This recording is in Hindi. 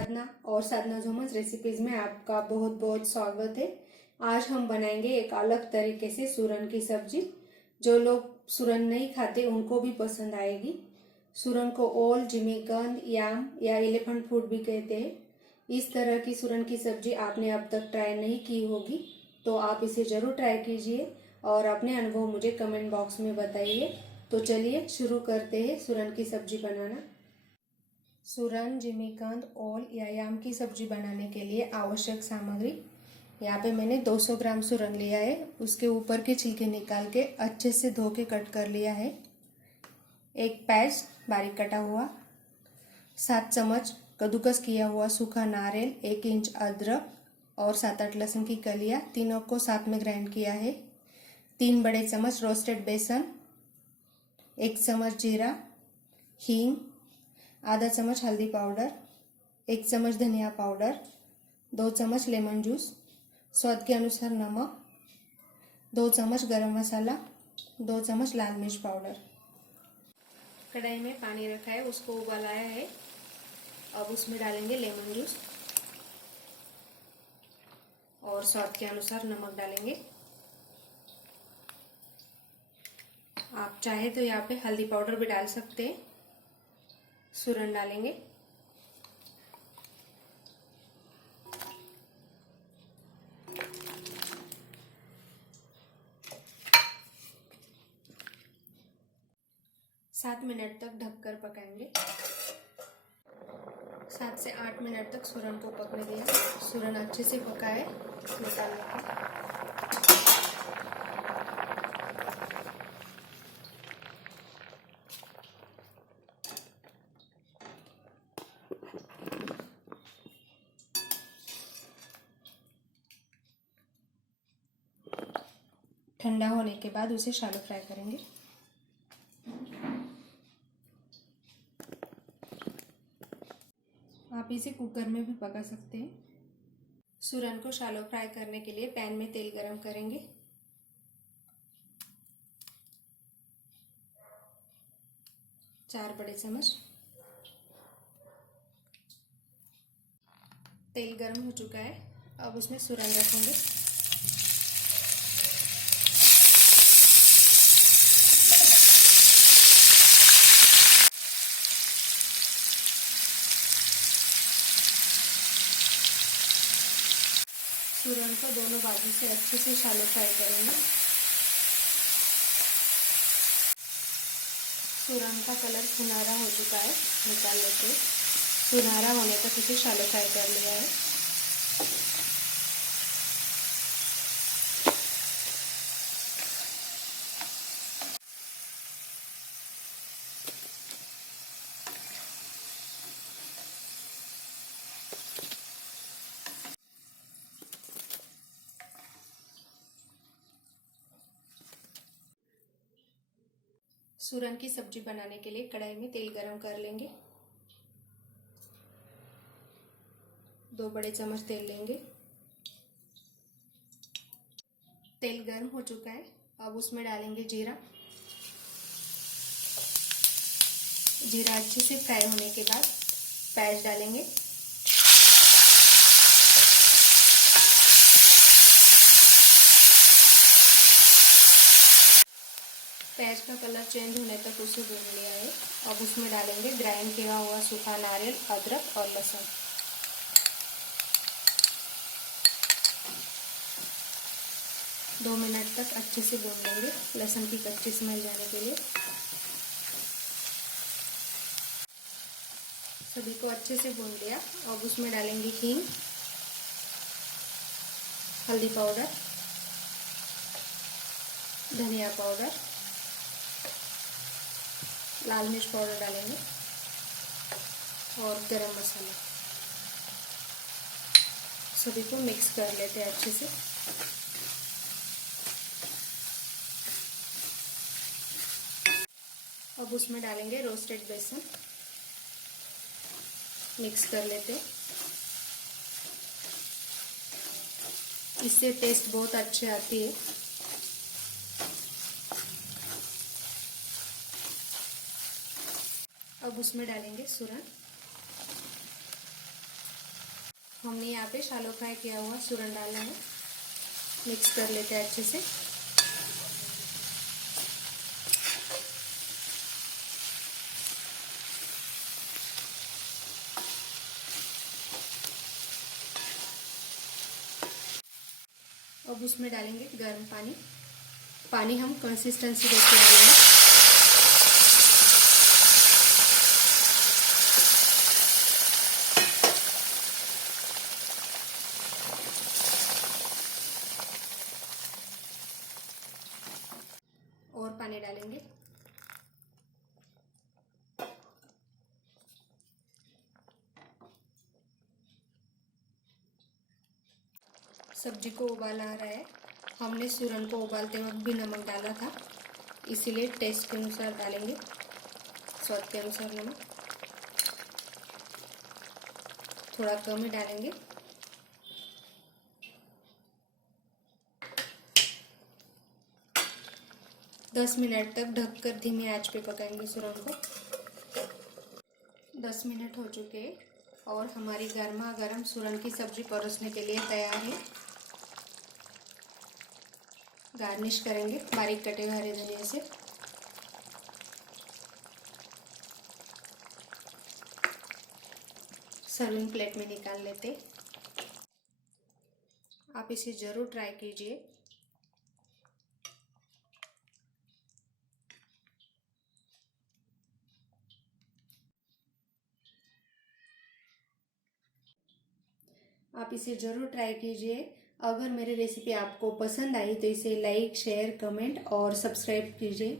साधना और साधना जोमस रेसिपीज में आपका बहुत बहुत स्वागत है। आज हम बनाएंगे एक अलग तरीके से सूरन की सब्जी। जो लोग सूरन नहीं खाते उनको भी पसंद आएगी। सूरन को ओल, जिमीकंद, याम या एलिफेंट फूड भी कहते हैं। इस तरह की सूरन की सब्जी आपने अब तक ट्राई नहीं की होगी तो आप इसे जरूर ट्राई कीजिए और अपने अनुभव मुझे कमेंट बॉक्स में बताइए। तो चलिए शुरू करते हैं सूरन की सब्जी बनाना। सूरन, जिमीकंद, ओल या याम की सब्जी बनाने के लिए आवश्यक सामग्री। यहाँ पे मैंने 200 ग्राम सूरन लिया है। उसके ऊपर के छिलके निकाल के अच्छे से धो के कट कर लिया है। एक प्याज बारीक कटा हुआ, 7 चम्मच कद्दूकस किया हुआ सूखा नारियल, 1 इंच अदरक और 7-8 लहसुन की कलियाँ, तीनों को साथ में ग्राइंड किया है। 3 बड़े चम्मच रोस्टेड बेसन, 1 चम्मच जीरा, हींग, आधा चम्मच हल्दी पाउडर, 1 चम्मच धनिया पाउडर, 2 चम्मच लेमन जूस, स्वाद के अनुसार नमक, 2 चम्मच गरम मसाला, 2 चम्मच लाल मिर्च पाउडर। कढ़ाई में पानी रखा है, उसको उबालाया है। अब उसमें डालेंगे लेमन जूस और स्वाद के अनुसार नमक डालेंगे। आप चाहे तो यहाँ पे हल्दी पाउडर भी डाल सकते हैं। सूरन डालेंगे, सात मिनट तक ढककर पकाएंगे। 7 से 8 मिनट तक सूरन को पकने दिया। सूरन अच्छे से पका है, निकाल लेंगे। ठंडा होने के बाद उसे शैलो फ्राई करेंगे। आप इसे कुकर में भी पका सकते हैं। सूरन को शैलो फ्राई करने के लिए पैन में तेल गरम करेंगे। चार बड़े चम्मच। तेल गरम हो चुका है, अब उसमें सूरन रखेंगे। सूरन को दोनों बाजू से अच्छे से शैलो फ्राई करेंगे। सूरन का कलर सुनहरा हो चुका है, निकाल लेते हैं। सुनहरा होने तक इसे शैलो फ्राई कर लिया है। सूरन की सब्जी बनाने के लिए कढ़ाई में तेल गरम कर लेंगे। 2 बड़े चम्मच तेल लेंगे। तेल गर्म हो चुका है, अब उसमें डालेंगे जीरा। जीरा अच्छे से फ्राई होने के बाद प्याज डालेंगे। प्याज का कलर चेंज होने तक उसे भून लिया है। अब उसमें डालेंगे ग्राइंड किया हुआ सूखा नारियल, अदरक और लहसुन। दो मिनट तक अच्छे से भून लेंगे, लहसुन की कच्ची स्मेल जाने के लिए। सभी को अच्छे से भून लिया। अब उसमें डालेंगे हींग, हल्दी पाउडर, धनिया पाउडर, लाल मिर्च पाउडर डालेंगे और गरम मसाला। सभी को मिक्स कर लेते हैं अच्छे से। अब उसमें डालेंगे रोस्टेड बेसन, मिक्स कर लेते हैं। इससे टेस्ट बहुत अच्छी आती है। अब उसमें डालेंगे सूरन, हमने यहाँ पे शैलो फ्राई किया हुआ सूरन डाला है। मिक्स कर लेते हैं अच्छे से। अब उसमें डालेंगे गर्म पानी। पानी हम कंसिस्टेंसी देख के डालेंगे। और पानी डालेंगे। सब्जी को उबाल आ रहा है। हमने सूरन को उबालते वक्त भी नमक डाला था, इसीलिए टेस्ट के अनुसार डालेंगे, स्वाद के अनुसार नमक। थोड़ा कम ही डालेंगे। दस मिनट तक ढककर धीमी आंच पे पकाएंगे सूरन को। 10 मिनट हो चुके हैं और हमारी गर्मा गर्म सूरन की सब्जी परोसने के लिए तैयार है। गार्निश करेंगे बारीक कटे हुए हरे धनिया से। सर्विंग प्लेट में निकाल लेते। आप इसे जरूर ट्राई कीजिए। आप इसे ज़रूर ट्राई कीजिए। अगर मेरी रेसिपी आपको पसंद आई तो इसे लाइक, शेयर, कमेंट और सब्सक्राइब कीजिए।